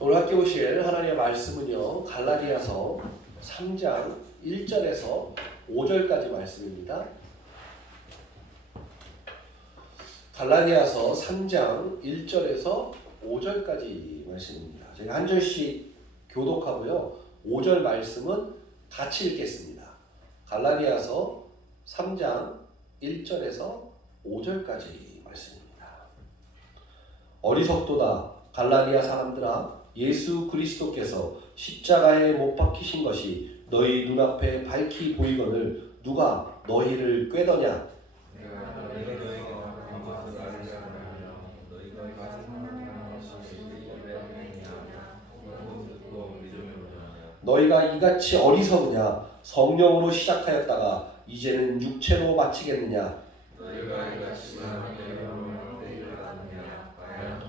오늘 함께 보실 하나님의 말씀은요, 갈라디아서 3장 1절에서 5절까지 말씀입니다. 갈라디아서 3장 1절에서 5절까지 말씀입니다. 제가 한 절씩 교독하고요, 5절 말씀은 같이 읽겠습니다. 갈라디아서 3장 1절에서 5절까지 말씀입니다. 어리석도다 갈라디아 사람들아, 예수 그리스도께서 십자가에 못 박히신 것이 너희 눈앞에 밝히 보이거늘 누가 너희를 꾀더냐? 너희가 이같이 어리석으냐? 성령으로 시작하였다가 이제는 육체로 마치겠느냐?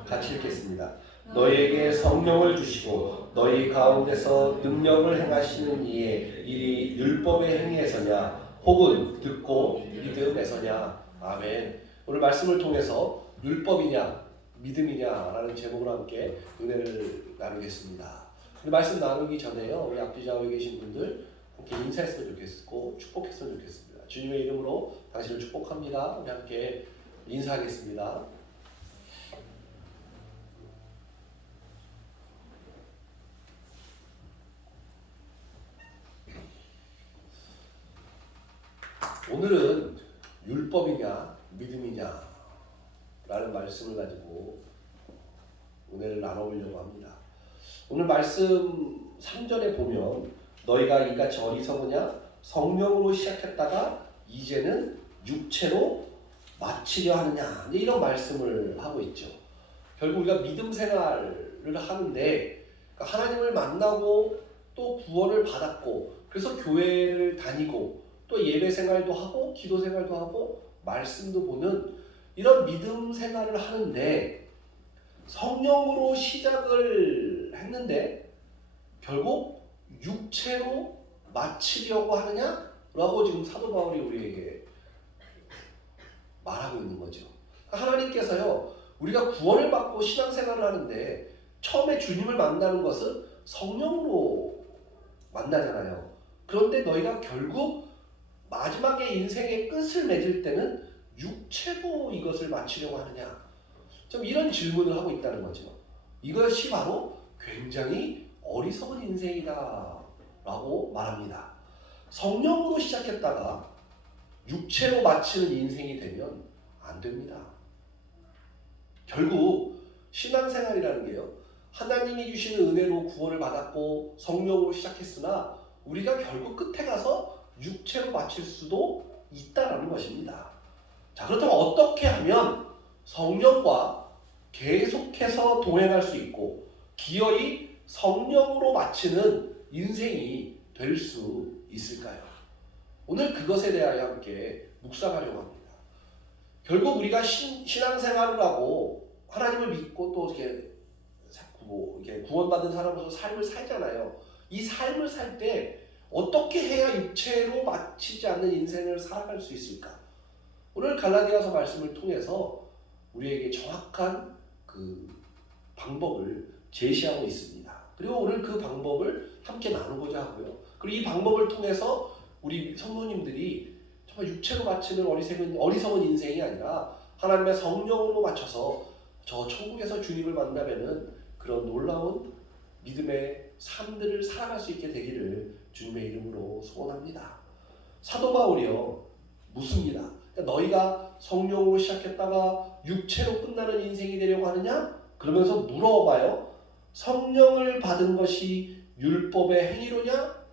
같이 읽겠습니다. 너희에게 성령을 주시고 너희 가운데서 능력을 행하시는 이의 일이 율법의 행위에서냐 혹은 듣고 믿음에서냐. 아멘. 오늘 말씀을 통해서 율법이냐 믿음이냐라는 제목으로 함께 은혜를 나누겠습니다. 말씀 나누기 전에요, 우리 앞뒤 좌우에 계신 분들 함께 인사했으면 좋겠고 축복했으면 좋겠습니다. 주님의 이름으로 당신을 축복합니다. 우리 함께 인사하겠습니다. 오늘은 율법이냐 믿음이냐 라는 말씀을 가지고 은혜를 나눠보려고 합니다. 오늘 말씀 3절에 보면 너희가 이같이 어리석으냐? 성령으로 시작했다가 이제는 육체로 마치려 하느냐, 이런 말씀을 하고 있죠. 결국 우리가 믿음 생활을 하는데 하나님을 만나고 또 구원을 받았고 그래서 교회를 다니고 또 예배 생활도 하고 기도 생활도 하고 말씀도 보는 이런 믿음 생활을 하는데 성령으로 시작을 했는데 결국 육체로 마치려고 하느냐? 라고 지금 사도 바울이 우리에게 말하고 있는 거죠. 하나님께서요, 우리가 구원을 받고 신앙생활을 하는데 처음에 주님을 만나는 것은 성령으로 만나잖아요. 그런데 너희가 결국 마지막에 인생의 끝을 맺을 때는 육체로 이것을 마치려고 하느냐? 좀 이런 질문을 하고 있다는 거죠. 이것이 바로 굉장히 어리석은 인생이다 라고 말합니다. 성령으로 시작했다가 육체로 마치는 인생이 되면 안 됩니다. 결국 신앙생활이라는 게요, 하나님이 주시는 은혜로 구원을 받았고 성령으로 시작했으나 우리가 결국 끝에 가서 육체로 마칠 수도 있다라는 것입니다. 자, 그렇다면 어떻게 하면 성령과 계속해서 동행할 수 있고 기어이 성령으로 마치는 인생이 될 수 있을까요? 오늘 그것에 대하여 함께 묵상하려고 합니다. 결국 우리가 신앙생활을 하고 하나님을 믿고 또 이렇게 구원받은 사람으로서 삶을 살잖아요. 이 삶을 살 때 어떻게 해야 육체로 마치지 않는 인생을 살아갈 수 있을까? 오늘 갈라디아서 말씀을 통해서 우리에게 정확한 그 방법을 제시하고 있습니다. 그리고 오늘 그 방법을 함께 나누고자 하고요. 그리고 이 방법을 통해서 우리 성도님들이 정말 육체로 마치는 어리석은 인생이 아니라 하나님의 성령으로 맞춰서 저 천국에서 주님을 만나면은 그런 놀라운 믿음의 삶들을 살아갈 수 있게 되기를 주님의 이름으로 소원합니다. 사도 바울이요, 묻습니다. 그러니까 너희가 성령으로 시작했다가 육체로 끝나는 인생이 되려고 하느냐? 그러면서 물어봐요. 성령을 받은 것이 율법의 행위로냐?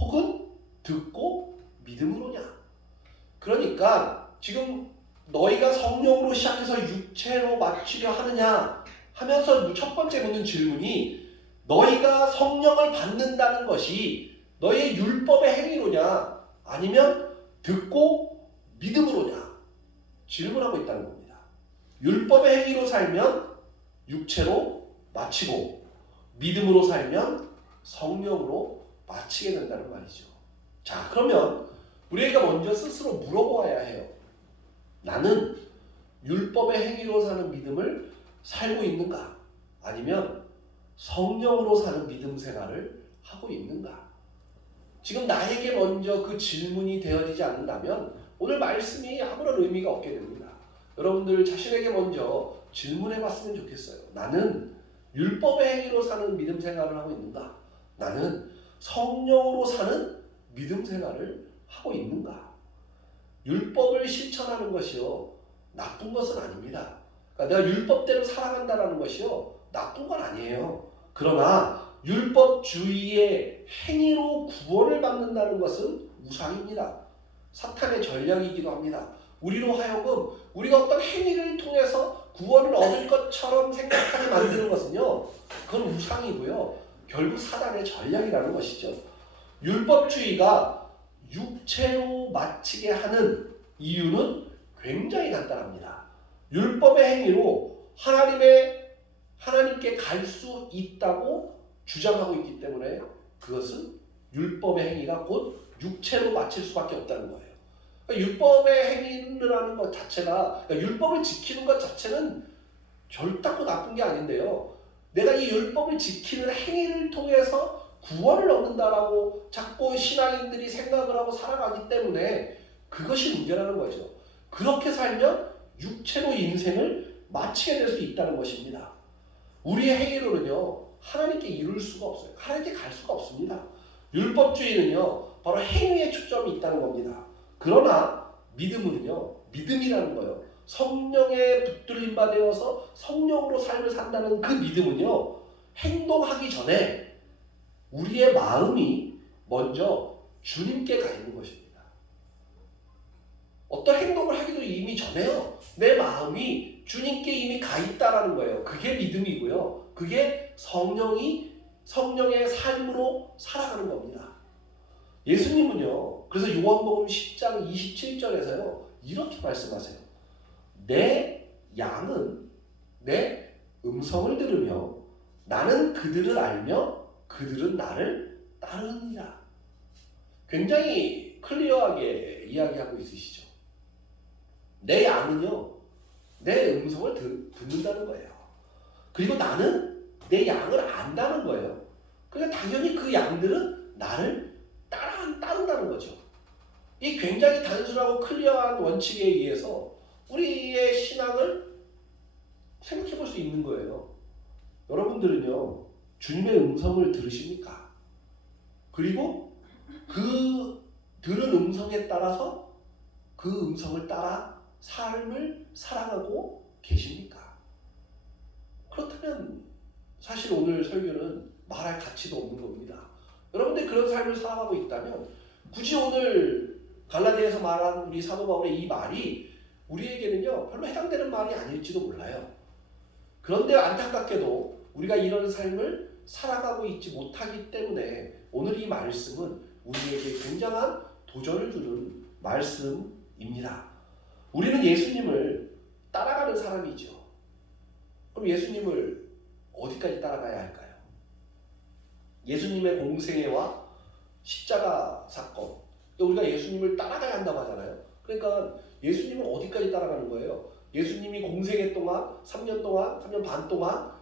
혹은 듣고 믿음으로냐? 그러니까 지금 너희가 성령으로 시작해서 육체로 마치려 하느냐 하면서 첫 번째 묻는 질문이 너희가 성령을 받는다는 것이 너희의 율법의 행위로냐 아니면 듣고 믿음으로냐 질문하고 있다는 겁니다. 율법의 행위로 살면 육체로 마치고 믿음으로 살면 성령으로 마치게 된다는 말이죠. 자, 그러면 우리가 먼저 스스로 물어보아야 해요. 나는 율법의 행위로 사는 믿음을 살고 있는가? 아니면 성령으로 사는 믿음 생활을 하고 있는가? 지금 나에게 먼저 그 질문이 되어지지 않는다면 오늘 말씀이 아무런 의미가 없게 됩니다. 여러분들 자신에게 먼저 질문해 봤으면 좋겠어요. 나는 율법의 행위로 사는 믿음 생활을 하고 있는가? 나는 성령으로 사는 믿음 생활을 하고 있는가? 율법을 실천하는 것이요 나쁜 것은 아닙니다. 그러니까 내가 율법대로 살아간다는 것이요 나쁜 건 아니에요. 그러나 율법주의의 행위로 구원을 받는다는 것은 우상입니다. 사탄의 전략이기도 합니다. 우리로 하여금 우리가 어떤 행위를 통해서 구원을 얻을 것처럼 생각하게 만드는 것은요 그건 우상이고요 결국 사단의 전략이라는 것이죠. 율법주의가 육체로 마치게 하는 이유는 굉장히 간단합니다. 율법의 행위로 하나님께 갈 수 있다고 주장하고 있기 때문에 그것은 율법의 행위가 곧 육체로 마칠 수밖에 없다는 거예요. 그러니까 율법의 행위라는 것 자체가 그러니까 율법을 지키는 것 자체는 결단코 나쁜 게 아닌데요. 내가 이 율법을 지키는 행위를 통해서 구원을 얻는다라고 자꾸 신앙인들이 생각을 하고 살아가기 때문에 그것이 문제라는 거죠. 그렇게 살면 육체로 인생을 마치게 될 수 있다는 것입니다. 우리의 행위로는요 하나님께 이룰 수가 없어요. 하나님께 갈 수가 없습니다. 율법주의는요 바로 행위에 초점이 있다는 겁니다. 그러나 믿음은요 믿음이라는 거예요. 성령에 붙들림 바 되어서 성령으로 삶을 산다는 그 믿음은요 행동하기 전에 우리의 마음이 먼저 주님께 가 있는 것입니다. 어떤 행동을 하기도 이미 전에요 내 마음이 주님께 이미 가 있다라는 거예요. 그게 믿음이고요. 그게 성령의 삶으로 살아가는 겁니다. 예수님은요 그래서 요한복음 10장 27절에서요 이렇게 말씀하세요. 내 양은 내 음성을 들으며 나는 그들을 알며 그들은 나를 따르느니라. 굉장히 클리어하게 이야기하고 있으시죠. 내 양은요 내 음성을 듣는다는 거예요. 그리고 나는 내 양을 안다는 거예요. 그러니까 당연히 그 양들은 나를 따른다는 거죠. 이 굉장히 단순하고 클리어한 원칙에 의해서 우리의 신앙을 생각해 볼 수 있는 거예요. 여러분들은요 주님의 음성을 들으십니까? 그리고 그 들은 음성에 따라서 그 음성을 따라 삶을 살아가고 계십니까? 그렇다면 사실 오늘 설교는 말할 가치도 없는 겁니다. 여러분들이 그런 삶을 살아가고 있다면 굳이 오늘 갈라디아에서 말한 우리 사도 바울의 이 말이 우리에게는요 별로 해당되는 말이 아닐지도 몰라요. 그런데 안타깝게도 우리가 이런 삶을 살아가고 있지 못하기 때문에 오늘 이 말씀은 우리에게 굉장한 도전을 주는 말씀입니다. 우리는 예수님을 따라가는 사람이죠. 그럼 예수님을 어디까지 따라가야 할까요? 예수님의 공생애와 십자가 사건, 우리가 예수님을 따라가야 한다고 하잖아요. 그러니까 예수님은 어디까지 따라가는 거예요? 예수님이 공생애 동안 3년 반 동안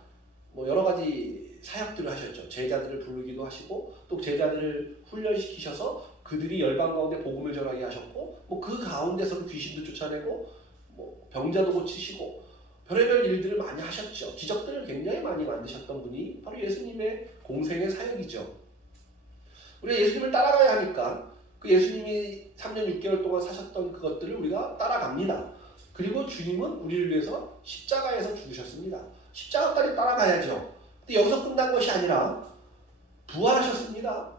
뭐 여러 가지 사역들을 하셨죠. 제자들을 부르기도 하시고 또 제자들을 훈련시키셔서 그들이 열방 가운데 복음을 전하게 하셨고 뭐 그 가운데서도 귀신도 쫓아내고 뭐 병자도 고치시고 별의별 일들을 많이 하셨죠. 기적들을 굉장히 많이 만드셨던 분이 바로 예수님의 공생의 사역이죠. 우리가 예수님을 따라가야 하니까 그 예수님이 3년 6개월 동안 사셨던 그것들을 우리가 따라갑니다. 그리고 주님은 우리를 위해서 십자가에서 죽으셨습니다. 십자가까지 따라가야죠. 근데 여기서 끝난 것이 아니라 부활하셨습니다.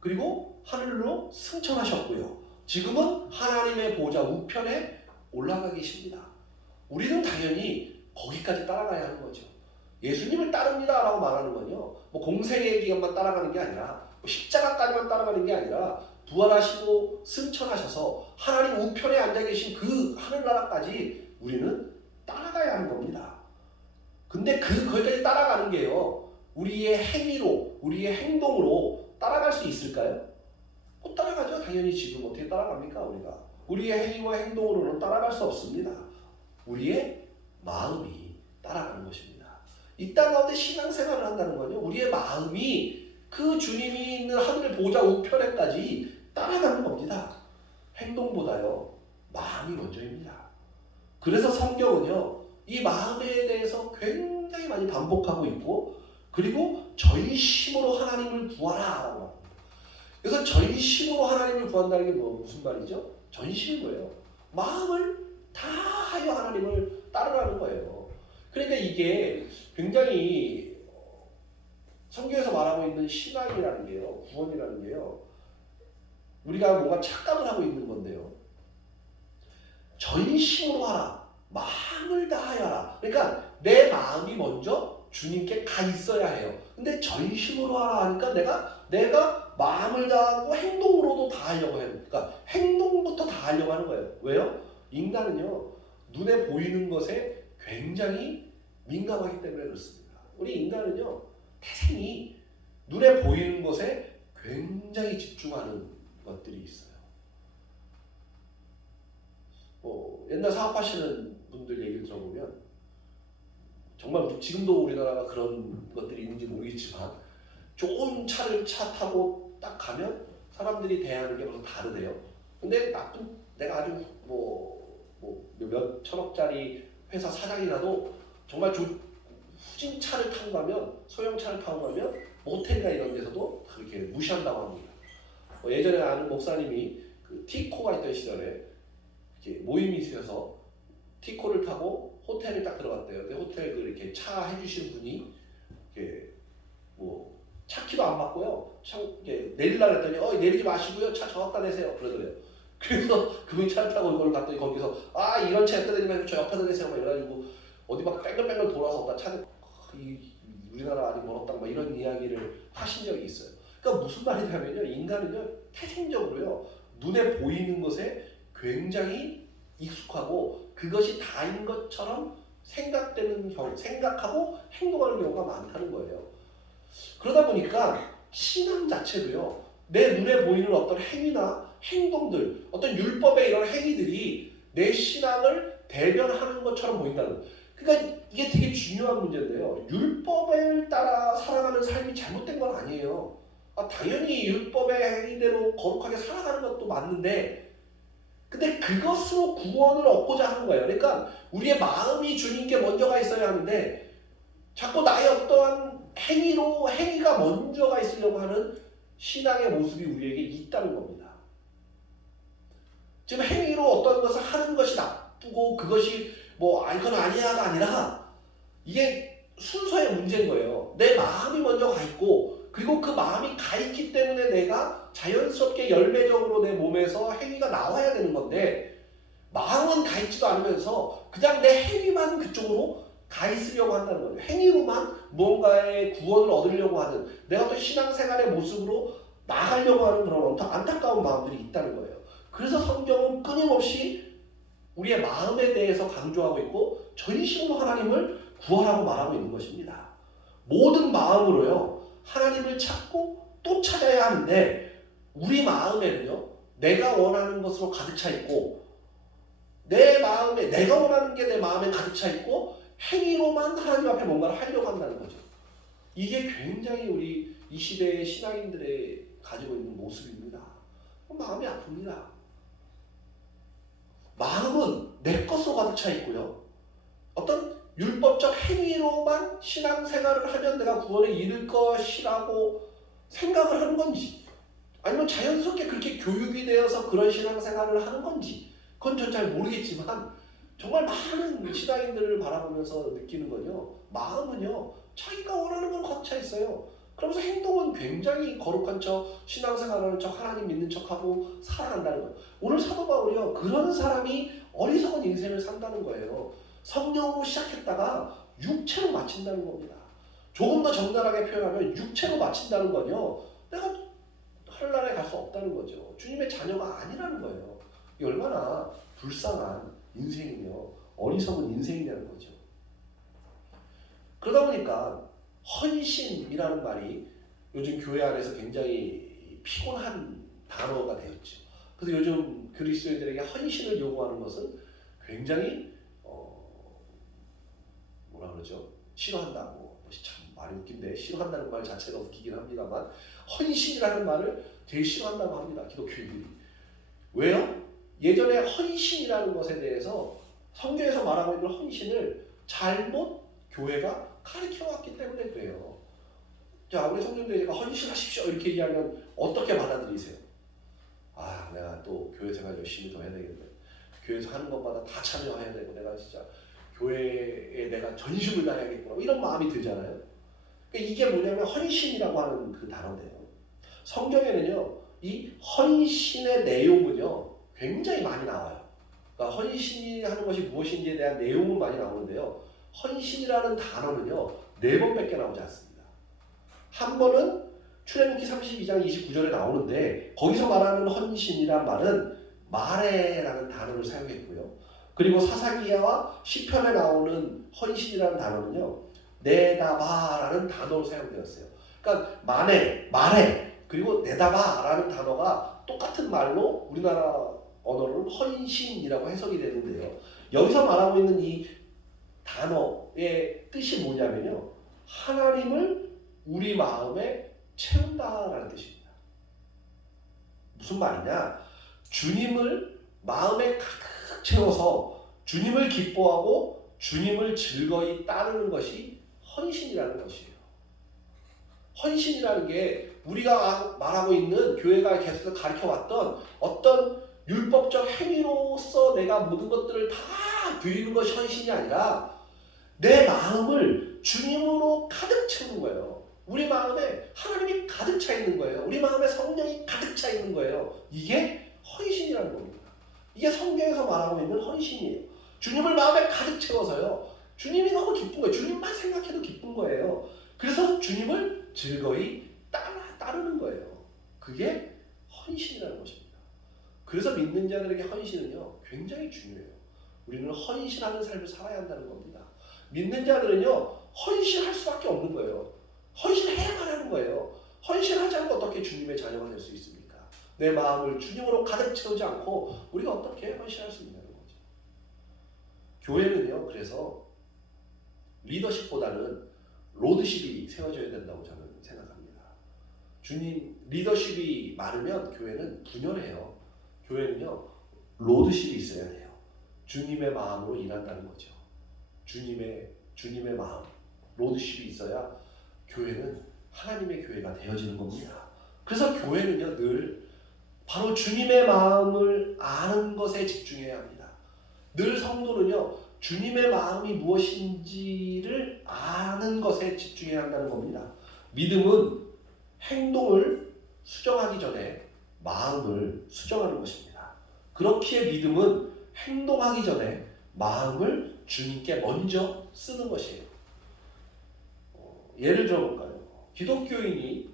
그리고 하늘로 승천하셨고요. 지금은 하나님의 보좌 우편에 올라가 계십니다. 우리는 당연히 거기까지 따라가야 하는 거죠. 예수님을 따릅니다 라고 말하는 건요 뭐 공생의 기간만 따라가는 게 아니라 뭐 십자가까지만 따라가는 게 아니라 부활하시고 승천하셔서 하나님 우편에 앉아 계신 그 하늘나라까지 우리는 따라가야 하는 겁니다. 근데 거기까지 따라가는 게요 우리의 행위로 우리의 행동으로 따라갈 수 있을까요? 못 따라가죠. 당연히 지금 어떻게 따라갑니까? 우리의 행위와 행동으로는 따라갈 수 없습니다. 우리의 마음이 따라가는 것입니다. 이 땅 가운데 신앙생활을 한다는 건요, 우리의 마음이 그 주님이 있는 하늘 보좌 우편에까지 따라가는 겁니다. 행동보다요 마음이 먼저입니다. 그래서 성경은요 이 마음에 대해서 굉장히 많이 반복하고 있고, 그리고 전심으로 하나님을 구하라 라고 합니다. 그래서 전심으로 하나님을 구한다는 게 무슨 말이죠? 전심인 거예요. 마음을 다하여 하나님을 따르라는 거예요. 그러니까 이게 굉장히 성경에서 말하고 있는 신앙이라는 게요, 구원이라는 게요, 우리가 뭔가 착각을 하고 있는 건데요, 전심으로 하라, 마음을 다하여 하라. 그러니까 내 마음이 먼저 주님께 가 있어야 해요. 근데 전심으로 하라 하니까 내가 마음을 다하고 행동으로도 다하려고 해요. 그러니까 행동부터 다하려고 하는 거예요. 왜요? 인간은요 눈에 보이는 것에 굉장히 민감하기 때문에 그렇습니다. 우리 인간은요 태생이 눈에 보이는 것에 굉장히 집중하는 것들이 있어요. 옛날 사업하시는 분들 얘기를 들어보면 정말 지금도 우리나라가 그런 것들이 있는지 모르겠지만, 좋은 차를 타고 딱 가면 사람들이 대하는 게 벌써 다르대요. 근데 내가 아주 몇 천억짜리 회사 사장이라도 정말 후진차를 타고 가면, 소형차를 타고 가면 모텔이나 이런 데서도 그렇게 무시한다고 합니다. 예전에 아는 목사님이 그 티코가 있던 시절에 이렇게 모임이 있어서 티코를 타고 호텔에 딱 들어갔대요. 근데 호텔 이렇게 차 해주신 분이 이렇게 차 키도 안 맞고요. 이렇게 내리려고 했더니 내리지 마시고요, 차 저기다 내세요 그러더래요. 그래서 그분이 차를 타고 이걸 갔더니 거기서 이런 차 옆에다 내리면 저 옆에다 내세요 막 이래가지고 어디 막 뺑글뺑글 돌아서 왔다 차를 우리나라 아직 멀었다 막 이런 이야기를 하신 적이 있어요. 그러니까 무슨 말이냐면요, 인간은요 태생적으로요 눈에 보이는 것에 굉장히 익숙하고 그것이 다인 것처럼 생각하고 행동하는 경우가 많다는 거예요. 그러다 보니까 신앙 자체도요 내 눈에 보이는 어떤 행위나 행동들, 어떤 율법의 이런 행위들이 내 신앙을 대변하는 것처럼 보인다는 거예요. 그러니까 이게 되게 중요한 문제인데요, 율법을 따라 살아가는 삶이 잘못된 건 아니에요. 당연히 율법의 행위대로 거룩하게 살아가는 것도 맞는데, 근데 그것으로 구원을 얻고자 하는 거예요. 그러니까 우리의 마음이 주님께 먼저 가 있어야 하는데 자꾸 나의 어떠한 행위가 먼저 가 있으려고 하는 신앙의 모습이 우리에게 있다는 겁니다. 지금 행위로 어떤 것을 하는 것이 나쁘고 그것이 이건 아니야가 아니라 이게 순서의 문제인 거예요. 내 마음이 먼저 가 있고, 그리고 그 마음이 가 있기 때문에 내가 자연스럽게 열매적으로 내 몸에서 행위가 나와야 되는 건데, 마음은 가 있지도 않으면서 그냥 내 행위만 그쪽으로 가 있으려고 한다는 거예요. 행위로만 무언가의 구원을 얻으려고 하는, 내가 또 신앙생활의 모습으로 나가려고 하는 그런 안타까운 마음들이 있다는 거예요. 그래서 성경은 끊임없이 우리의 마음에 대해서 강조하고 있고 전심으로 하나님을 구하라고 말하고 있는 것입니다. 모든 마음으로요 하나님을 찾고 또 찾아야 하는데, 우리 마음에는요 내가 원하는 것으로 가득 차 있고, 내 마음에 내가 원하는 게 내 마음에 가득 차 있고 행위로만 하나님 앞에 뭔가를 하려고 한다는 거죠. 이게 굉장히 우리 이 시대의 신앙인들의 가지고 있는 모습입니다. 마음이 아픕니다. 마음은 내 것으로 가득 차 있고요, 어떤 율법적 행위로만 신앙생활을 하면 내가 구원에 이를 것이라고 생각을 하는 건지, 아니면 자연스럽게 그렇게 교육이 되어서 그런 신앙생활을 하는 건지, 그건 전 잘 모르겠지만 정말 많은 신앙인들을 바라보면서 느끼는 건요, 마음은요 자기가 원하는 건 가득 차 있어요. 그러면서 행동은 굉장히 거룩한 척, 신앙생활하는 척, 하나님 믿는 척하고 살아간다는 거예요. 오늘 사도 바울이요 그런 사람이 어리석은 인생을 산다는 거예요. 성령으로 시작했다가 육체로 마친다는 겁니다. 조금 더 적나라하게 표현하면 육체로 마친다는 건요, 내가 하늘나라에 갈 수 없다는 거죠. 주님의 자녀가 아니라는 거예요. 이 얼마나 불쌍한 인생이며 어리석은 인생이라는 거죠. 그러다 보니까 헌신이라는 말이 요즘 교회 안에서 굉장히 피곤한 단어가 되었죠. 그래서 요즘 그리스도인들에게 헌신을 요구하는 것은 굉장히 뭐라 그러죠? 싫어한다고 참 말이 웃긴데 싫어한다는 말 자체가 웃기긴 합니다만 헌신이라는 말을 제일 싫어한다고 합니다. 기독교인들이. 왜요? 예전에 헌신이라는 것에 대해서 성경에서 말하고 있는 헌신을 잘못 교회가 가르쳐왔기 때문에 그래요. 자, 우리 성도님들이 헌신하십시오 이렇게 얘기하면 어떻게 받아들이세요? 아, 내가 또 교회 생활 열심히 더 해야 되겠네. 교회에서 하는 것마다 다 참여해야 되고 내가 진짜 교회에 내가 전심을 다해야겠구나 이런 마음이 들잖아요. 그러니까 이게 뭐냐면 헌신이라고 하는 그 단어인데요. 성경에는요 이 헌신의 내용은요 굉장히 많이 나와요. 그러니까 헌신이 하는 것이 무엇인지에 대한 내용은 많이 나오는데요. 헌신이라는 단어는요 4번밖에 나오지 않습니다. 한 번은 출애굽기 32장 29절에 나오는데 거기서 말하는 헌신이란 말은 마레라는 단어를 사용했고요. 그리고 사사기야와 시편에 나오는 헌신이라는 단어는요 네다바라는 단어로 사용되었어요. 그러니까 마레 그리고 네다바라는 단어가 똑같은 말로 우리나라 언어로는 헌신이라고 해석이 되는데요. 여기서 말하고 있는 이 단어의 뜻이 뭐냐면요. 하나님을 우리 마음에 채운다라는 뜻입니다. 무슨 말이냐? 주님을 마음에 가득 채워서 주님을 기뻐하고 주님을 즐거이 따르는 것이 헌신이라는 것이에요. 헌신이라는 게 우리가 말하고 있는 교회가 계속 가르쳐왔던 어떤 율법적 행위로서 내가 모든 것들을 다 드리는 것이 헌신이 아니라 내 마음을 주님으로 가득 채우는 거예요. 우리 마음에 하나님이 가득 차 있는 거예요. 우리 마음에 성령이 가득 차 있는 거예요. 이게 헌신이라는 겁니다. 이게 성경에서 말하고 있는 헌신이에요. 주님을 마음에 가득 채워서요. 주님이 너무 기쁜 거예요. 주님만 생각해도 기쁜 거예요. 그래서 주님을 즐거이 따르는 거예요. 그게 헌신이라는 것입니다. 그래서 믿는 자들에게 헌신은요 굉장히 중요해요. 우리는 헌신하는 삶을 살아야 한다는 겁니다. 믿는 자들은요 헌신할 수밖에 없는 거예요. 헌신해야만 하는 거예요. 헌신하지 않고 어떻게 주님의 자녀가 될 수 있습니까? 내 마음을 주님으로 가득 채우지 않고 우리가 어떻게 헌신할 수 있냐는 거죠. 교회는요 그래서 리더십보다는 로드십이 세워져야 된다고 저는 생각합니다. 주님 리더십이 많으면 교회는 분열해요. 교회는요 로드십이 있어야 돼요. 주님의 마음으로 일한다는 거죠. 주님의 마음, 로드십이 있어야 교회는 하나님의 교회가 되어지는 겁니다. 그래서 교회는요 늘 바로 주님의 마음을 아는 것에 집중해야 합니다. 늘 성도는요 주님의 마음이 무엇인지를 아는 것에 집중해야 한다는 겁니다. 믿음은 행동을 수정하기 전에 마음을 수정하는 것입니다. 그렇기에 믿음은 행동하기 전에 마음을 주님께 먼저 쓰는 것이에요. 예를 들어볼까요? 기독교인이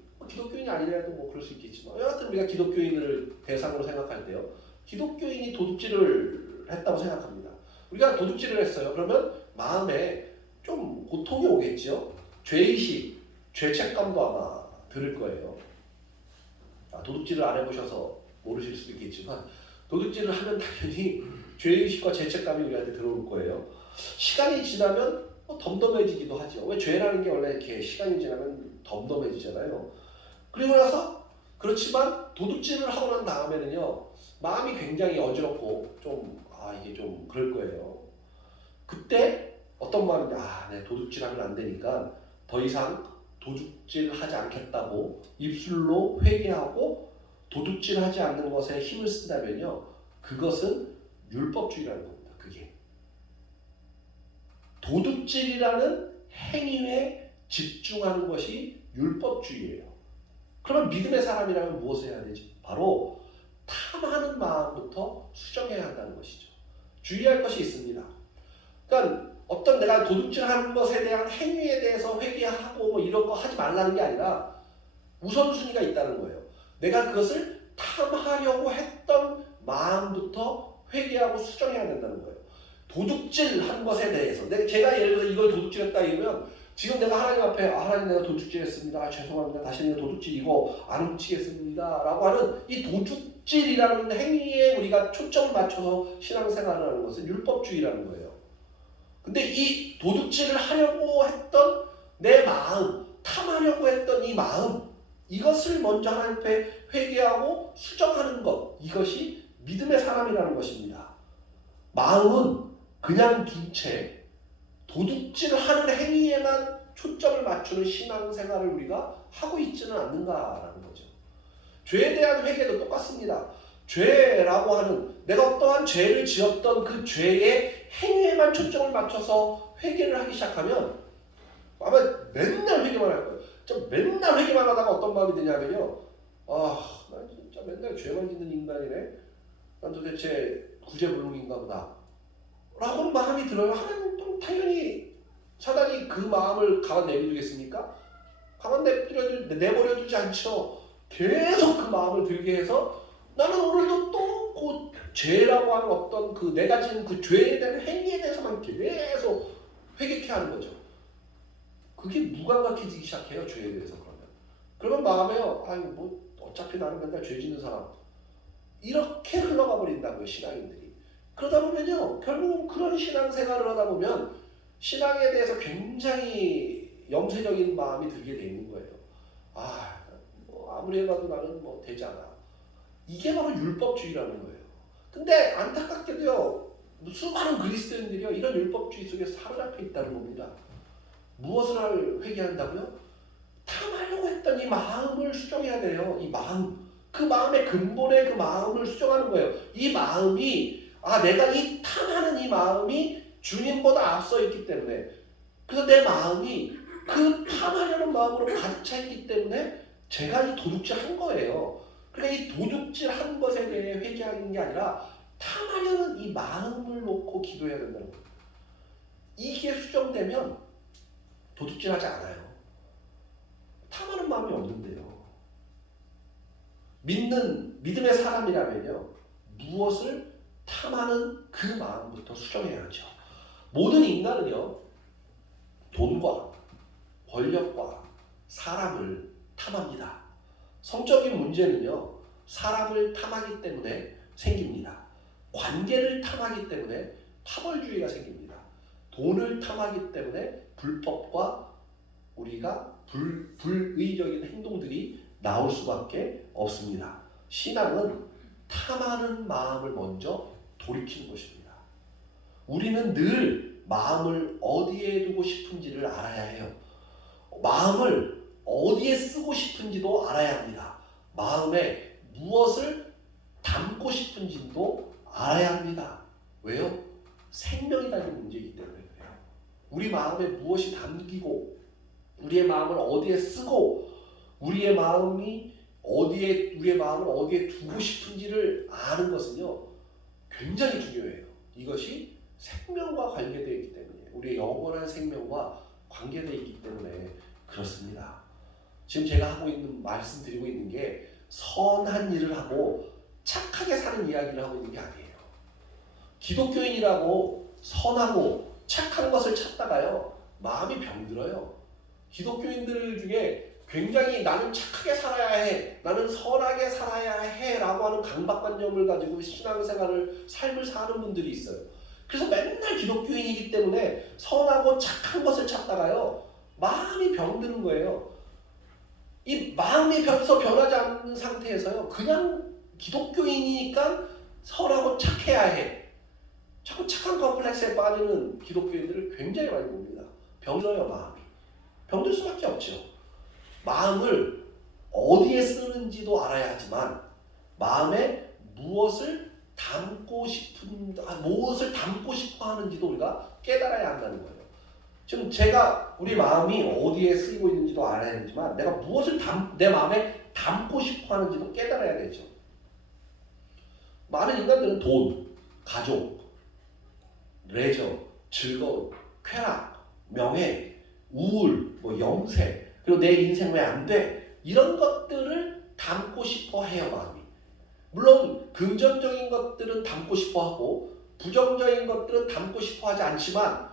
아니라도 뭐 그럴 수 있겠지만 여하튼 우리가 기독교인을 대상으로 생각할 때요. 기독교인이 도둑질을 했다고 생각합니다. 우리가 도둑질을 했어요. 그러면 마음에 좀 고통이 오겠죠. 죄의식, 죄책감도 아마 들을 거예요. 도둑질을 안 해보셔서 모르실 수도 있겠지만 도둑질을 하면 당연히 죄의식과 죄책감이 우리한테 들어올 거예요. 시간이 지나면 덤덤해지기도 하죠. 왜 죄라는 게 원래 이렇게 시간이 지나면 덤덤해지잖아요. 그리고 나서 그렇지만 도둑질을 하고 난 다음에는요 마음이 굉장히 어지럽고 이게 좀 그럴 거예요. 그때 어떤 마음이냐, 내 도둑질하면 안 되니까 더 이상 도둑질하지 않겠다고 입술로 회개하고 도둑질하지 않는 것에 힘을 쓴다면요 그것은 율법주의라는 겁니다. 그게 도둑질이라는 행위에 집중하는 것이 율법주의예요. 그러면 믿음의 사람이라면 무엇을 해야 되지? 바로 탐하는 마음부터 수정해야 한다는 것이죠. 주의할 것이 있습니다. 그러니까 어떤 내가 도둑질하는 것에 대한 행위에 대해서 회개하고 뭐 이런 거 하지 말라는 게 아니라 우선순위가 있다는 거예요. 내가 그것을 탐하려고 했던 마음부터 회개하고 수정해야 된다는 거예요. 도둑질한 것에 대해서 제가 예를 들어서 이걸 도둑질했다 이러면 지금 내가 하나님 앞에 하나님 내가 도둑질했습니다. 죄송합니다. 다시는 도둑질 이거 안 훔치겠습니다. 라고 하는 이 도둑질이라는 행위에 우리가 초점을 맞춰서 신앙생활을 하는 것은 율법주의라는 거예요. 근데 이 도둑질을 하려고 했던 내 마음, 탐하려고 했던 이 마음, 이것을 먼저 하나님 앞에 회개하고 수정하는 것, 이것이 믿음의 사람이라는 것입니다. 마음은 그냥 둔 채 도둑질하는 행위에만 초점을 맞추는 신앙생활을 우리가 하고 있지는 않는가라는 거죠. 죄에 대한 회개도 똑같습니다. 죄라고 하는, 내가 어떠한 죄를 지었던 그 죄의 행위에만 초점을 맞춰서 회개를 하기 시작하면 아마 맨날 회개만 할 거예요. 맨날 회개만 하다가 어떤 마음이 드냐면요, 난 진짜 맨날 죄만 짓는 인간이네. 난 도대체 구제불능인가 보다 라고 마음이 들어요. 하나님은 당연히 사단이 그 마음을 가만 내버려두겠습니까? 가만 내버려두지 않죠. 계속 그 마음을 들게 해서 나는 오늘도 또 그 죄라고 하는 어떤 그 내가 지은 그 죄에 대한 행위에 대해서만 계속 회개케 하는 거죠. 그게 무감각해지기 시작해요. 죄에 대해서. 그러면 마음에요, 아유 뭐 어차피 나는 맨날 죄 짓는 사람, 이렇게 흘러가 버린다고요, 신앙인들이. 그러다 보면요, 결국은 그런 신앙생활을 하다 보면 신앙에 대해서 굉장히 염세적인 마음이 들게 돼 있는 거예요. 뭐 아무리 해봐도 나는 뭐 되잖아. 이게 바로 율법주의라는 거예요. 근데 안타깝게도요, 수많은 그리스도인들이요, 이런 율법주의 속에서 사로잡혀 있다는 겁니다. 무엇을 회개한다고요? 탐하려고 했던 이 마음을 수정해야 돼요. 이 마음. 그 마음의 근본의 그 마음을 수정하는 거예요. 이 마음이, 내가 이 탐하는 이 마음이 주님보다 앞서 있기 때문에, 그래서 내 마음이 그 탐하려는 마음으로 가득 차 있기 때문에 제가 이 도둑질 한 거예요. 그러니까 이 도둑질 한 것에 대해 회개하는 게 아니라 탐하려는 이 마음을 놓고 기도해야 된다는 거예요. 이게 수정되면 도둑질하지 않아요. 탐하는 마음이 없는데요. 믿음의 사람이라면요, 무엇을 탐하는 그 마음부터 수정해야죠. 모든 인간은요, 돈과 권력과 사람을 탐합니다. 성적인 문제는요, 사람을 탐하기 때문에 생깁니다. 관계를 탐하기 때문에 파벌주의가 생깁니다. 돈을 탐하기 때문에 불법과 우리가 불의적인 행동들이 나올 수밖에 없습니다. 신앙은 탐하는 마음을 먼저 돌이키는 것입니다. 우리는 늘 마음을 어디에 두고 싶은지를 알아야 해요. 마음을 어디에 쓰고 싶은지도 알아야 합니다. 마음에 무엇을 담고 싶은지도 알아야 합니다. 왜요? 생명이 달린 문제이기 때문에 그래요. 우리 마음에 무엇이 담기고 우리의 마음을 어디에 쓰고 우리의 마음을 어디에 두고 싶은지를 아는 것은요, 굉장히 중요해요. 이것이 생명과 관계되어 있기 때문에, 우리의 영원한 생명과 관계되어 있기 때문에 그렇습니다. 지금 제가 말씀드리고 있는 게 선한 일을 하고 착하게 사는 이야기를 하고 있는 게 아니에요. 기독교인이라고 선하고 착한 것을 찾다가요, 마음이 병들어요. 기독교인들 중에 굉장히 나는 착하게 살아야 해, 나는 선하게 살아야 해 라고 하는 강박관념을 가지고 삶을 사는 분들이 있어요. 그래서 맨날 기독교인이기 때문에 선하고 착한 것을 찾다가요, 마음이 병드는 거예요. 이 마음이 변하지 않는 상태에서요, 그냥 기독교인이니까 선하고 착해야 해, 자꾸 착한 컴플렉스에 빠지는 기독교인들을 굉장히 많이 봅니다. 병들어요. 마음이 병들 수밖에 없죠. 마음을 어디에 쓰는지도 알아야 하지만 마음에 무엇을 담고 싶어 하는지도 우리가 깨달아야 한다는 거예요. 지금 우리 마음이 어디에 쓰이고 있는지도 알아야 되지만 내가 무엇을 내 마음에 담고 싶어 하는지도 깨달아야 되죠. 많은 인간들은 돈, 가족, 레저, 즐거움, 쾌락, 명예, 우울, 영세, 그리고 내 인생 왜 안 돼? 이런 것들을 담고 싶어 해요, 마음이. 물론 긍정적인 것들은 담고 싶어 하고 부정적인 것들은 담고 싶어 하지 않지만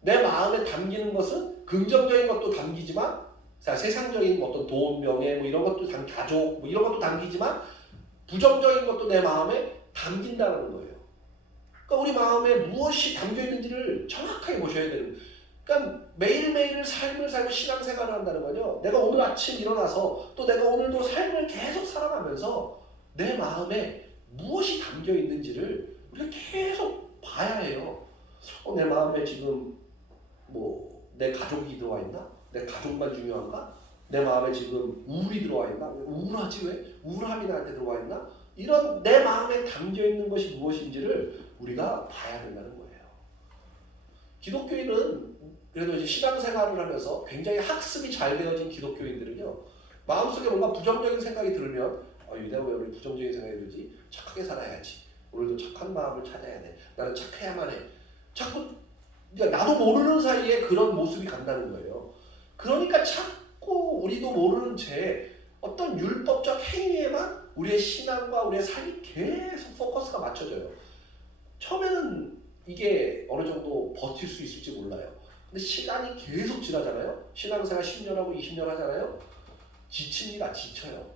내 마음에 담기는 것은 긍정적인 것도 담기지만, 세상적인 어떤 돈, 명예, 이런 것도 가족, 이런 것도 담기지만 부정적인 것도 내 마음에 담긴다는 거예요. 그러니까 우리 마음에 무엇이 담겨 있는지를 정확하게 보셔야 되는 거예요. 그러니까 매일매일 삶을 살고 신앙생활을 한다는 거죠. 내가 오늘 아침 일어나서 또 내가 오늘도 삶을 계속 살아가면서 내 마음에 무엇이 담겨 있는지를 우리가 계속 봐야 해요. 내 마음에 지금 내 가족이 들어와 있나? 내 가족만 중요한가? 내 마음에 지금 우울이 들어와 있나? 우울하지 왜? 우울함이 나한테 들어와 있나? 이런 내 마음에 담겨 있는 것이 무엇인지를 우리가 봐야 된다는 거예요. 기독교인은 그래도 이제 신앙생활을 하면서 굉장히 학습이 잘 되어진 기독교인들은요, 마음속에 뭔가 부정적인 생각이 들으면 내가 왜 우리 부정적인 생각이 들지? 착하게 살아야지. 오늘도 착한 마음을 찾아야 돼. 나는 착해야만 해. 자꾸 나도 모르는 사이에 그런 모습이 간다는 거예요. 그러니까 자꾸 우리도 모르는 채 어떤 율법적 행위에만 우리의 신앙과 우리의 삶이 계속 포커스가 맞춰져요. 처음에는 이게 어느 정도 버틸 수 있을지 몰라요. 근데 시간이 계속 지나잖아요. 신앙생활 10년하고 20년 하잖아요. 지칩니다. 지쳐요.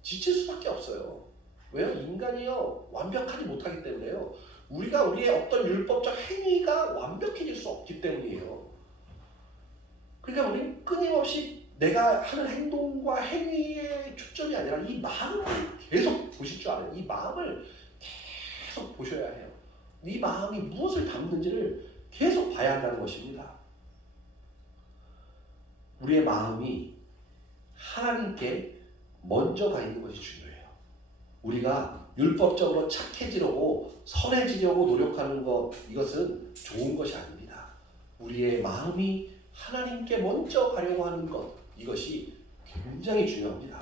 지칠 수밖에 없어요. 왜요? 인간이요, 완벽하지 못하기 때문에요. 우리가 우리의 어떤 율법적 행위가 완벽해질 수 없기 때문이에요. 그러니까 우리는 끊임없이 내가 하는 행동과 행위의 초점이 아니라 이 마음을 계속 보실 줄 알아요. 이 마음을 계속 보셔야 해요. 이 마음이 무엇을 담는지를 계속 봐야 한다는 것입니다. 우리의 마음이 하나님께 먼저 가 있는 것이 중요해요. 우리가 율법적으로 착해지려고 선해지려고 노력하는 것, 이것은 좋은 것이 아닙니다. 우리의 마음이 하나님께 먼저 가려고 하는 것, 이것이 굉장히 중요합니다.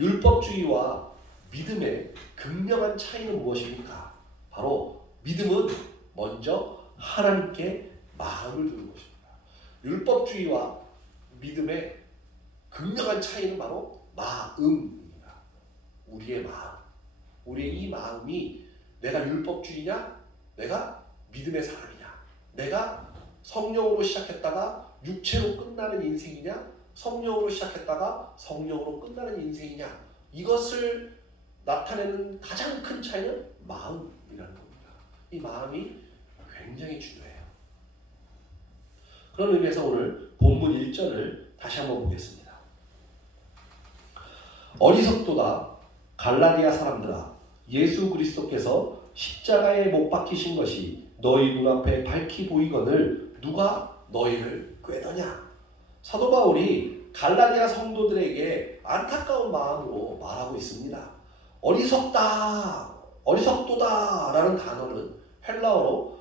율법주의와 믿음의 극명한 차이는 무엇입니까? 바로 믿음은 먼저 하나님께 마음을 두는 것입니다. 율법주의와 믿음의 극명한 차이는 바로 마음입니다. 우리의 마음. 우리의 이 마음이 내가 율법주의냐? 내가 믿음의 사람이냐? 내가 성령으로 시작했다가 육체로 끝나는 인생이냐? 성령으로 시작했다가 성령으로 끝나는 인생이냐? 이것을 나타내는 가장 큰 차이는 마음이라는 겁니다. 이 마음이 굉장히 중요해요. 그런 의미에서 오늘 본문 1절을 다시 한번 보겠습니다. 어리석도다 갈라디아 사람들아, 예수 그리스도께서 십자가에 못 박히신 것이 너희 눈앞에 밝히 보이거늘 누가 너희를 꾀더냐? 사도 바울이 갈라디아 성도들에게 안타까운 마음으로 말하고 있습니다. 어리석도다 라는 단어는 헬라어로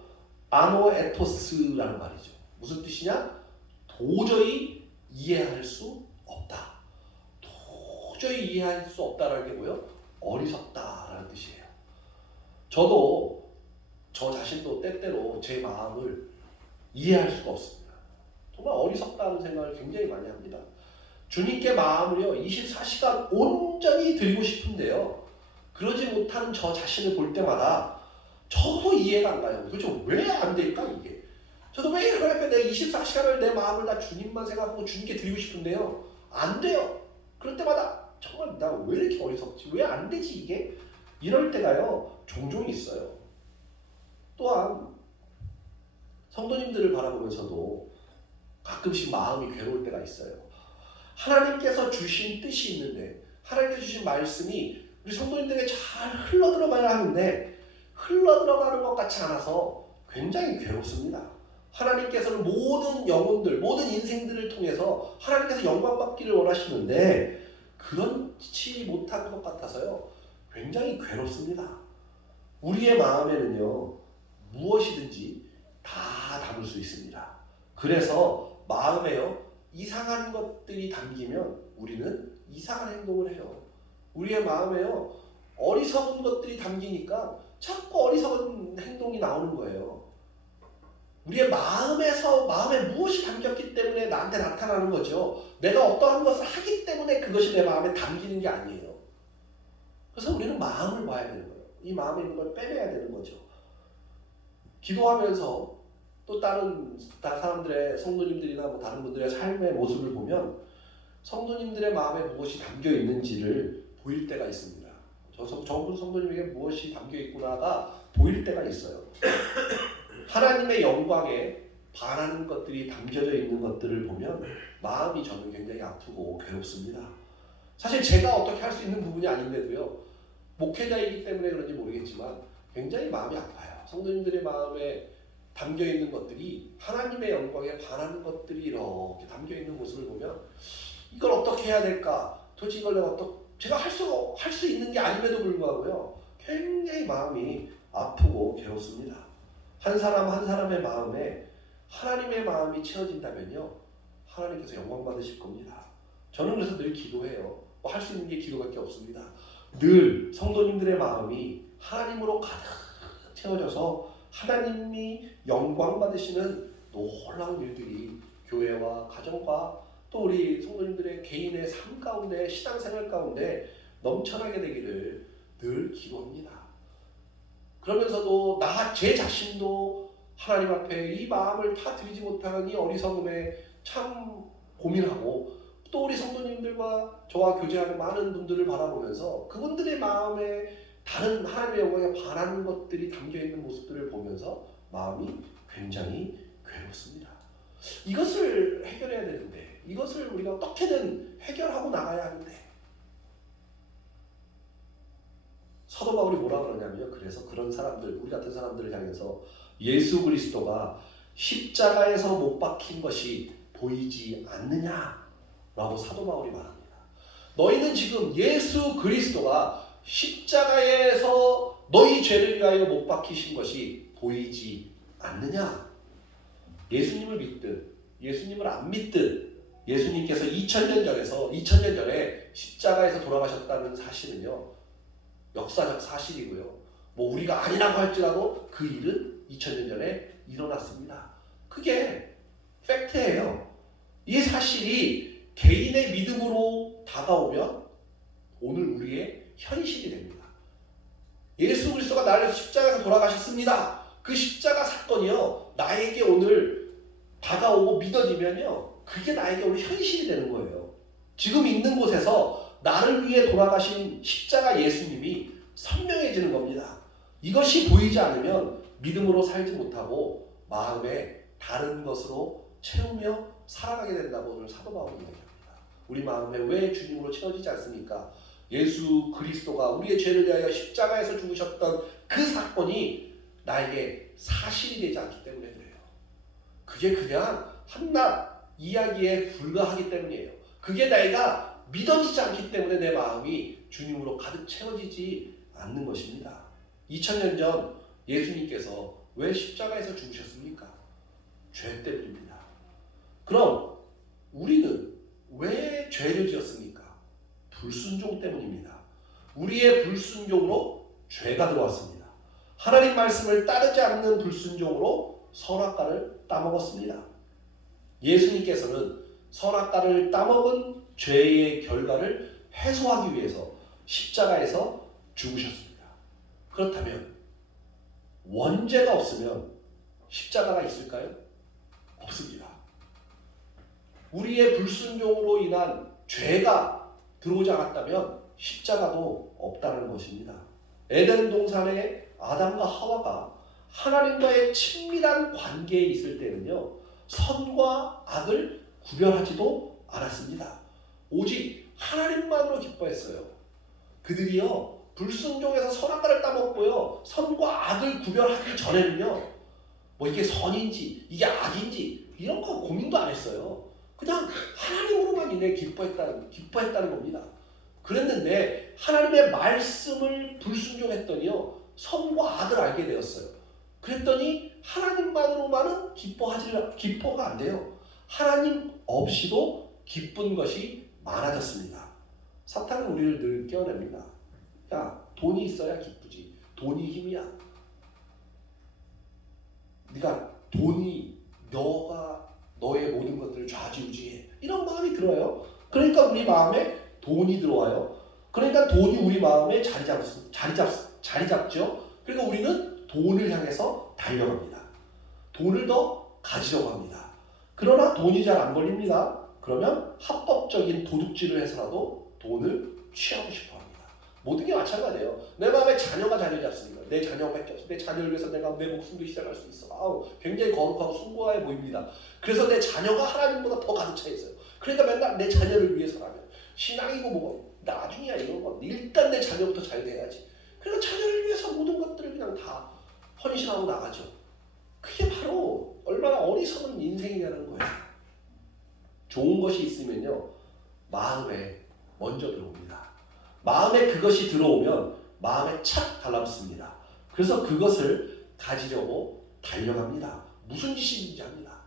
아노에토스라는 말이죠. 무슨 뜻이냐? 도저히 이해할 수 없다. 도저히 이해할 수 없다라는 게 뭐예요? 어리석다라는 뜻이에요. 저도 저 자신도 때때로 제 마음을 이해할 수가 없습니다. 정말 어리석다는 생각을 굉장히 많이 합니다. 주님께 마음을요 24시간 온전히 드리고 싶은데요, 그러지 못하는 저 자신을 볼 때마다 저도 이해가 안 가요. 도대체 왜 안 될까 이게? 저도 왜 그렇게 내가 24시간을 내 마음을 다 주님만 생각하고 주님께 드리고 싶은데요, 안 돼요. 그럴 때마다 정말 나 왜 이렇게 어리석지? 왜 안 되지 이게? 이럴 때가요 종종 있어요. 또한 성도님들을 바라보면서도 가끔씩 마음이 괴로울 때가 있어요. 하나님께서 주신 뜻이 있는데, 하나님께서 주신 말씀이 우리 성도님들에게 잘 흘러들어가야 하는데 흘러들어가는 것 같지 않아서 굉장히 괴롭습니다. 하나님께서는 모든 영혼들, 모든 인생들을 통해서 하나님께서 영광받기를 원하시는데 그렇지 못한 것 같아서요 굉장히 괴롭습니다. 우리의 마음에는요 무엇이든지 다 담을 수 있습니다. 그래서 마음에요 이상한 것들이 담기면 우리는 이상한 행동을 해요. 우리의 마음에요 어리석은 것들이 담기니까 자꾸 어리석은 행동이 나오는 거예요. 우리의 마음에 무엇이 담겼기 때문에 나한테 나타나는 거죠. 내가 어떠한 것을 하기 때문에 그것이 내 마음에 담기는 게 아니에요. 그래서 우리는 마음을 봐야 되는 거예요. 이 마음에 있는 걸 빼내야 되는 거죠. 기도하면서 또 다른 사람들의, 성도님들이나 뭐 다른 분들의 삶의 모습을 보면 성도님들의 마음에 무엇이 담겨 있는지를 보일 때가 있습니다. 저분 성도님에게 무엇이 담겨 있구나가 보일 때가 있어요. 하나님의 영광에 바라는 것들이 담겨져 있는 것들을 보면 마음이 저는 굉장히 아프고 괴롭습니다. 사실 제가 어떻게 할 수 있는 부분이 아닌데도요, 목회자이기 때문에 그런지 모르겠지만 굉장히 마음이 아파요. 성도님들의 마음에 담겨 있는 것들이 하나님의 영광에 반하는 것들이 이렇게 담겨 있는 모습을 보면 이걸 어떻게 해야 될까? 도대체 이걸 내가 제가 할 수 있는 게 아님에도 불구하고요, 굉장히 마음이 아프고 괴롭습니다. 한 사람 한 사람의 마음에 하나님의 마음이 채워진다면요, 하나님께서 영광 받으실 겁니다. 저는 그래서 늘 기도해요. 할 수 있는 게 기도밖에 없습니다. 늘 성도님들의 마음이 하나님으로 가득 채워져서 하나님이 영광 받으시는 놀라운 일들이 교회와 가정과 또 우리 성도님들의 개인의 삶 가운데, 신앙생활 가운데 넘쳐나게 되기를 늘 기도합니다. 그러면서도 제 자신도 하나님 앞에 이 마음을 다 드리지 못하는 이 어리석음에 참 고민하고, 또 우리 성도님들과 저와 교제하는 많은 분들을 바라보면서 그분들의 마음에 다른 하나님의 영광에 반하는 것들이 담겨있는 모습들을 보면서 마음이 굉장히 괴롭습니다. 이것을 해결해야 되는데, 이것을 우리가 어떻게든 해결하고 나가야 하는데, 사도 바울이 뭐라 그러냐면요, 그래서 그런 사람들, 우리 같은 사람들을 향해서 예수 그리스도가 십자가에서 못 박힌 것이 보이지 않느냐라고 사도 바울이 말합니다. 너희는 지금 예수 그리스도가 십자가에서 너희 죄를 위하여 못 박히신 것이 보이지 않느냐? 예수님을 믿든 예수님을 안 믿든 예수님께서 2000년 전에 십자가에서 돌아가셨다는 사실은요, 역사적 사실이고요, 뭐 우리가 아니라고 할지라도 그 일은 2000년 전에 일어났습니다. 그게 팩트예요. 이 사실이 개인의 믿음으로 다가오면 오늘 우리의 현실이 됩니다. 예수 그리스도가 나를 위해서 십자가에서 돌아가셨습니다. 그 십자가 사건이요, 나에게 오늘 다가오고 믿어지면요, 그게 나에게 오늘 현실이 되는 거예요. 지금 있는 곳에서 나를 위해 돌아가신 십자가 예수님이 선명해지는 겁니다. 이것이 보이지 않으면 믿음으로 살지 못하고 마음에 다른 것으로 채우며 살아가게 된다고 오늘 사도 바울이 얘기합니다. 우리 마음에 왜 주님으로 채워지지 않습니까? 예수 그리스도가 우리의 죄를 위하여 십자가에서 죽으셨던 그 사건이 나에게 사실이 되지 않기 때문에 그래요. 그게 그냥 한낱 이야기에 불과하기 때문이에요. 그게 내가 믿어지지 않기 때문에 내 마음이 주님으로 가득 채워지지 않는 것입니다. 2000년 전 예수님께서 왜 십자가에서 죽으셨습니까? 죄 때문입니다. 그럼 우리는 왜 죄를 지었습니까? 불순종 때문입니다. 우리의 불순종으로 죄가 들어왔습니다. 하나님 말씀을 따르지 않는 불순종으로 선악과를 따먹었습니다. 예수님께서는 선악과를 따먹은 죄의 결과를 해소하기 위해서 십자가에서 죽으셨습니다. 그렇다면 원죄가 없으면 십자가가 있을까요? 없습니다. 우리의 불순종으로 인한 죄가 들어오지 않았다면 십자가도 없다는 것입니다. 에덴 동산에 아담과 하와가 하나님과의 친밀한 관계에 있을 때는요, 선과 악을 구별하지도 않았습니다. 오직 하나님만으로 기뻐했어요. 그들이요, 불순종에서 선악과를 따먹고요, 선과 악을 구별하기 전에는요, 뭐 이게 선인지 이게 악인지 이런 거 고민도 안 했어요. 그냥 하나님으로만 인해 기뻐했다는 겁니다. 그랬는데 하나님의 말씀을 불순종했더니요, 선과 악을 알게 되었어요. 그랬더니 하나님만으로만은 기뻐가 안 돼요. 하나님 없이도 기쁜 것이 많아졌습니다. 사탄은 우리를 늘 깨어냅니다. 야, 돈이 있어야 기쁘지. 돈이 힘이야. 네가 돈이 너의 모든 것들을 좌지우지해. 이런 마음이 들어요. 그러니까 우리 마음에 돈이 들어와요. 그러니까 돈이 우리 마음에 자리 잡죠. 그리고 우리는 돈을 향해서 달려갑니다. 돈을 더 가지려고 합니다. 그러나 돈이 잘 안 걸립니다. 그러면 합법적인 도둑질을 해서라도 돈을 취하고 싶어 합니다. 모든 게 마찬가지예요. 내 마음에 자녀가 자리 잡습니다. 내 자녀밖에 없어. 내 자녀를 위해서 내가 내 목숨도 희생할 수 있어. 아우, 굉장히 거룩하고 숭고해 보입니다. 그래서 내 자녀가 하나님보다 더 가득 차 있어요. 그러니까 맨날 내 자녀를 위해서라면 신앙이고 뭐고 나중이야 이런 거. 일단 내 자녀부터 잘 돼야지. 그러니까 자녀를 위해서 모든 것들을 그냥 다 헌신하고 나가죠. 그게 바로 얼마나 어리석은 인생이냐는 거예요. 좋은 것이 있으면요, 마음에 먼저 들어옵니다. 마음에 그것이 들어오면 마음에 착 달라붙습니다. 그래서 그것을 가지려고 달려갑니다. 무슨 짓인지 합니다.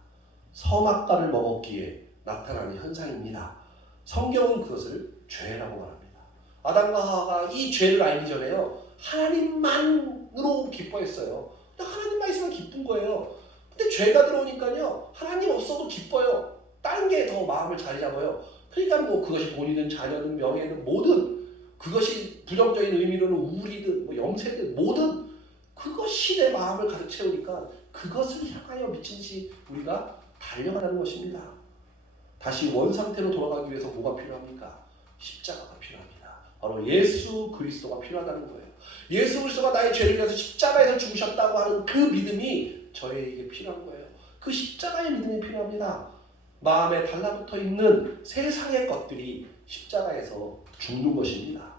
선악과를 먹었기에 나타나는 현상입니다. 성경은 그것을 죄라고 말합니다. 아담과 하와가 이 죄를 알기 전에요, 하나님만으로 기뻐했어요. 하나님만 있으면 기쁜 거예요. 근데 죄가 들어오니까요, 하나님 없어도 기뻐요. 다른 게 더 마음을 자리 잡아요. 그러니까 뭐 그것이 돈이든 자녀든 명예든 뭐든, 그것이 부정적인 의미로는 우울이든 뭐 염세든 뭐든, 그것이 내 마음을 가득 채우니까 그것을 향하여 미친 듯이 우리가 달려가는 것입니다. 다시 원상태로 돌아가기 위해서 뭐가 필요합니까? 십자가가 필요합니다. 바로 예수 그리스도가 필요하다는 거예요. 예수 그리스도가 나의 죄를 위해서 십자가에서 죽으셨다고 하는 그 믿음이 저에게 필요한 거예요. 그 십자가의 믿음이 필요합니다. 마음에 달라붙어 있는 세상의 것들이 십자가에서 죽는 것입니다.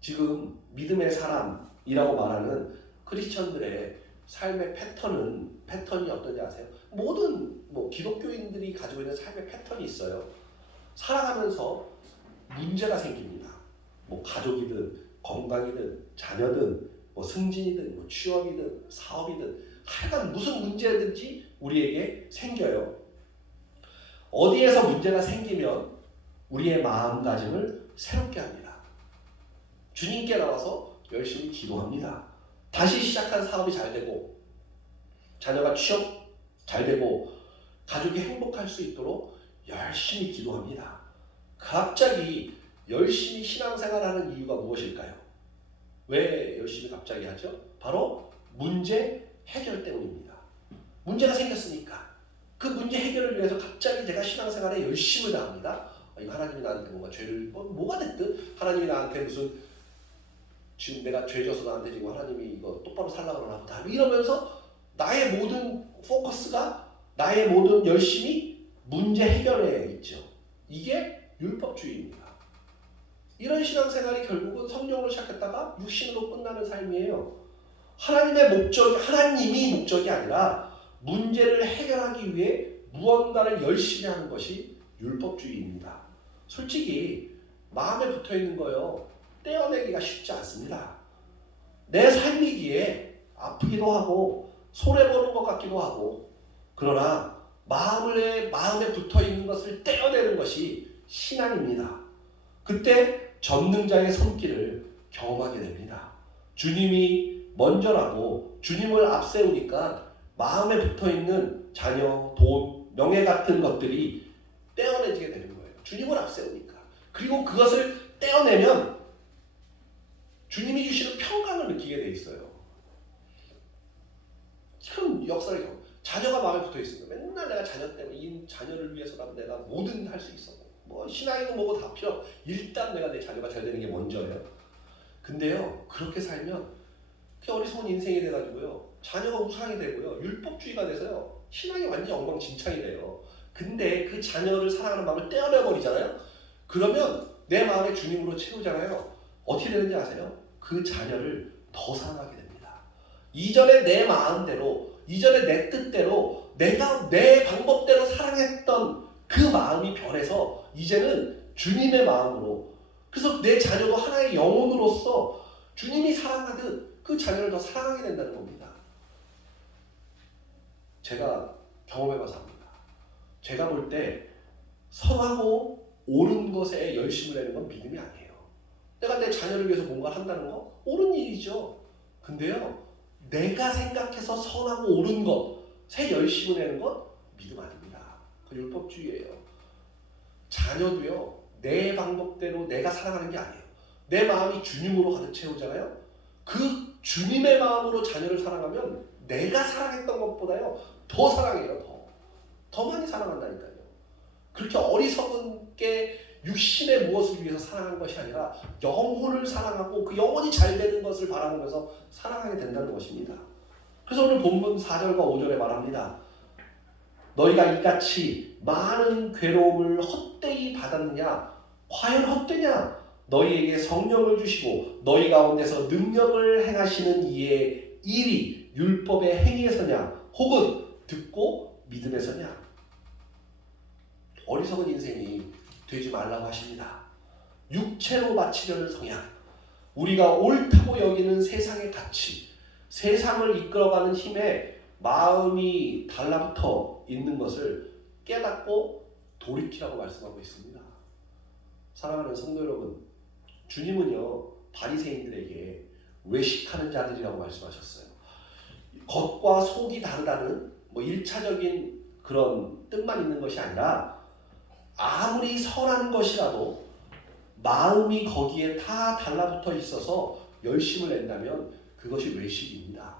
지금 믿음의 사람이라고 말하는 크리스천들의 삶의 패턴이 어떤지 아세요? 모든 기독교인들이 가지고 있는 삶의 패턴이 있어요. 살아가면서 문제가 생깁니다. 가족이든 건강이든 자녀든 승진이든 취업이든 사업이든 하여간 무슨 문제든지 우리에게 생겨요. 어디에서 문제가 생기면 우리의 마음가짐을 새롭게 합니다. 주님께 나와서 열심히 기도합니다. 다시 시작한 사업이 잘 되고, 자녀가 취업 잘 되고, 가족이 행복할 수 있도록 열심히 기도합니다. 갑자기 열심히 신앙생활하는 이유가 무엇일까요? 왜 열심히 갑자기 하죠? 바로 문제 해결 때문입니다. 문제가 생겼으니까 그 문제 해결을 위해서 갑자기 제가 신앙생활에 열심을 다합니다. 이거 하나님이 나한테 뭔가 죄를 뭐가 됐든 하나님이 나한테 무슨 지금 내가 죄 져서 나한테 지금 하나님이 이거 똑바로 살라고 그러나 보다 이러면서 나의 모든 포커스가, 나의 모든 열심이 문제 해결에 있죠. 이게 율법주의입니다. 이런 신앙생활이 결국은 성령으로 시작했다가 육신으로 끝나는 삶이에요. 하나님이 목적이 아니라 문제를 해결하기 위해 무언가를 열심히 하는 것이 율법주의입니다. 솔직히 마음에 붙어있는 거요, 떼어내기가 쉽지 않습니다. 내 삶이기에 아프기도 하고 손해보는 것 같기도 하고, 그러나 마음에 붙어있는 것을 떼어내는 것이 신앙입니다. 그때 전능자의 손길을 경험하게 됩니다. 주님이 먼저라고 주님을 앞세우니까 마음에 붙어있는 자녀, 돈, 명예 같은 것들이 떼어내지게 되는 거예요. 주님을 앞세우니까. 그리고 그것을 떼어내면 주님이 주시는 평강을 느끼게 돼 있어요. 참 역사를 경험. 자녀가 마음에 붙어있으니까 맨날 내가 자녀 때문에 이 자녀를 위해서라도 내가 뭐든 할 수 있어. 신앙이고 뭐고 다 필요. 일단 내가 내 자녀가 잘 되는 게 먼저예요. 근데요, 그렇게 살면 그게 어리석은 인생이 돼가지고요, 자녀가 우상이 되고요, 율법주의가 돼서요, 신앙이 완전히 엉망진창이 돼요. 근데 그 자녀를 사랑하는 마음을 떼어내버리잖아요. 그러면 내 마음에 주님으로 채우잖아요. 어떻게 되는지 아세요? 그 자녀를 더 사랑하게 됩니다. 이전에 내 마음대로, 이전에 내 뜻대로, 내가 내 방법대로 사랑했던 그 마음이 변해서 이제는 주님의 마음으로, 그래서 내 자녀도 하나의 영혼으로서 주님이 사랑하듯 그 자녀를 더 사랑하게 된다는 겁니다. 제가 경험해봐서 합니다. 제가 볼 때 선하고 옳은 것에 열심을 내는 건 믿음이 아니에요. 내가 내 자녀를 위해서 뭔가를 한다는 거 옳은 일이죠. 근데요, 내가 생각해서 선하고 옳은 것에 열심을 내는 건 믿음 아닙니다. 그 율법주의예요. 자녀도요, 내 방법대로 내가 사랑하는 게 아니에요. 내 마음이 주님으로 가득 채우잖아요. 그 주님의 마음으로 자녀를 사랑하면 내가 사랑했던 것보다요 더 사랑해요. 더 많이 사랑한다니까요. 그렇게 어리석은 게 육신의 무엇을 위해서 사랑하는 것이 아니라 영혼을 사랑하고 그 영혼이 잘 되는 것을 바라보면서 사랑하게 된다는 것입니다. 그래서 오늘 본문 4절과 5절에 말합니다. 너희가 이같이 많은 괴로움을 헛되이 받았느냐? 과연 헛되냐? 너희에게 성령을 주시고 너희 가운데서 능력을 행하시는 이의 일이 율법의 행위에서냐? 혹은 듣고 믿음에서냐? 어리석은 인생이 되지 말라고 하십니다. 육체로 바치려는 성향, 우리가 옳다고 여기는 세상의 가치, 세상을 이끌어가는 힘에 마음이 달라붙어 있는 것을 깨닫고 돌이키라고 말씀하고 있습니다. 사랑하는 성도 여러분, 주님은요 바리새인들에게 외식하는 자들이라고 말씀하셨어요. 겉과 속이 다르다는 1차적인 그런 뜻만 있는 것이 아니라 아무리 선한 것이라도 마음이 거기에 다 달라붙어 있어서 열심을 낸다면 그것이 외식입니다.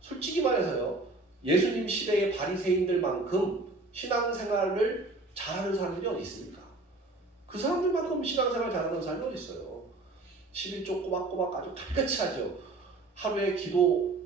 솔직히 말해서요, 예수님 시대의 바리새인들만큼 신앙생활을 잘하는 사람들이 어디 있습니까? 그 사람들만큼 신앙생활 잘하는 사람이 어디 있어요? 11조 꼬박꼬박 아주 칼같이 하죠. 하루에 기도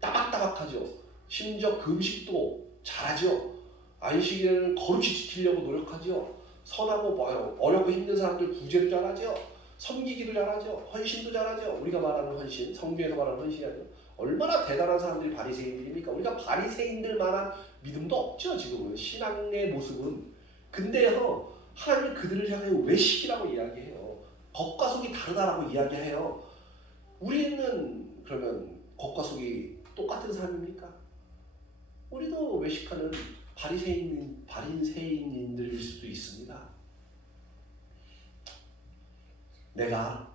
따박따박하죠. 심지어 금식도 잘하죠. 안식일을 거룩히 지키려고 노력하죠. 선하고 어렵고 힘든 사람들 구제도 잘하죠. 섬기기도 잘하죠. 헌신도 잘하죠. 우리가 말하는 헌신, 성경에서 말하는 헌신이 아니라 얼마나 대단한 사람들이 바리새인들입니까? 우리가 바리새인들만한 믿음도 없죠. 지금은 신앙의 모습은. 근데요, 하나님은 그들을 향해 외식이라고 이야기해요. 겉과 속이 다르다라고 이야기해요. 우리는 그러면 겉과 속이 똑같은 사람입니까? 우리도 외식하는 바리새인인들일 수도 있습니다. 내가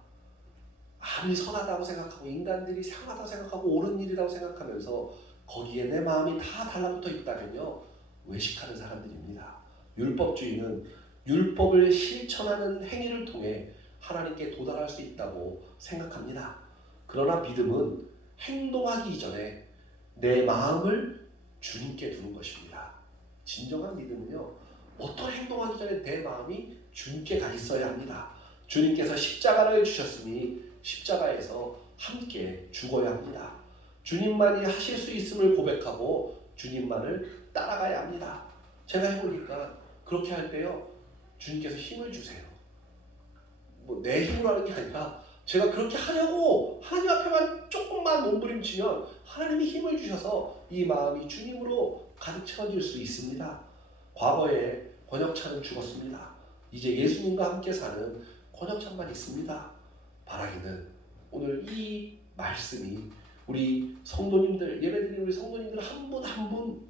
아무리 선하다고 생각하고 인간들이 상하다고 생각하고 옳은 일이라고 생각하면서 거기에 내 마음이 다 달라붙어 있다면요, 외식하는 사람들입니다. 율법주의는 율법을 실천하는 행위를 통해 하나님께 도달할 수 있다고 생각합니다. 그러나 믿음은 행동하기 이전에 내 마음을 주님께 두는 것입니다. 진정한 믿음은요, 어떤 행동하기 전에 내 마음이 주님께 가 있어야 합니다. 주님께서 십자가를 주셨으니 십자가에서 함께 죽어야 합니다. 주님만이 하실 수 있음을 고백하고 주님만을 따라가야 합니다. 제가 해보니까 그렇게 할 때요, 주님께서 힘을 주세요. 내 힘으로 하는 게 아니라 제가 그렇게 하려고 하나님 앞에만 조금만 몸부림치면 하나님이 힘을 주셔서 이 마음이 주님으로 가득 채워질 수 있습니다. 과거에 권혁찬은 죽었습니다. 이제 예수님과 함께 사는 권혁찬만 있습니다. 바라기는 오늘 이 말씀이 우리 성도님들, 예배드리는 우리 성도님들 한 분 한 분,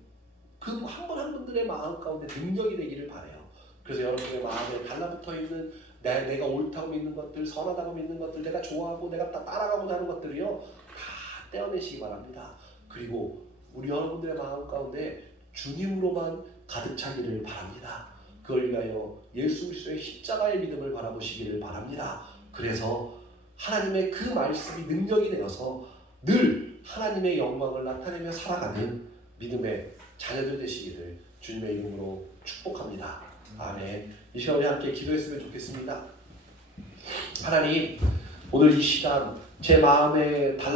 그 한 분 한 분들의 마음 가운데 능력이 되기를 바라요. 그래서 여러분의 마음에 달라붙어 있는 내가 옳다고 믿는 것들, 선하다고 믿는 것들, 내가 좋아하고 내가 따라가고자 하는 것들이요, 다 떼어내시기 바랍니다. 그리고 우리 여러분들의 마음 가운데 주님으로만 가득 차기를 바랍니다. 그걸 위하여 예수 그리스도의 십자가의 믿음을 바라보시기를 바랍니다. 그래서 하나님의 그 말씀이 능력이 되어서 늘 하나님의 영광을 나타내며 살아가는 믿음의 자녀들 되시기를 주님의 이름으로 축복합니다. 아멘. 이 시간에 함께 기도했으면 좋겠습니다. 하나님, 오늘 이 시간 제 마음에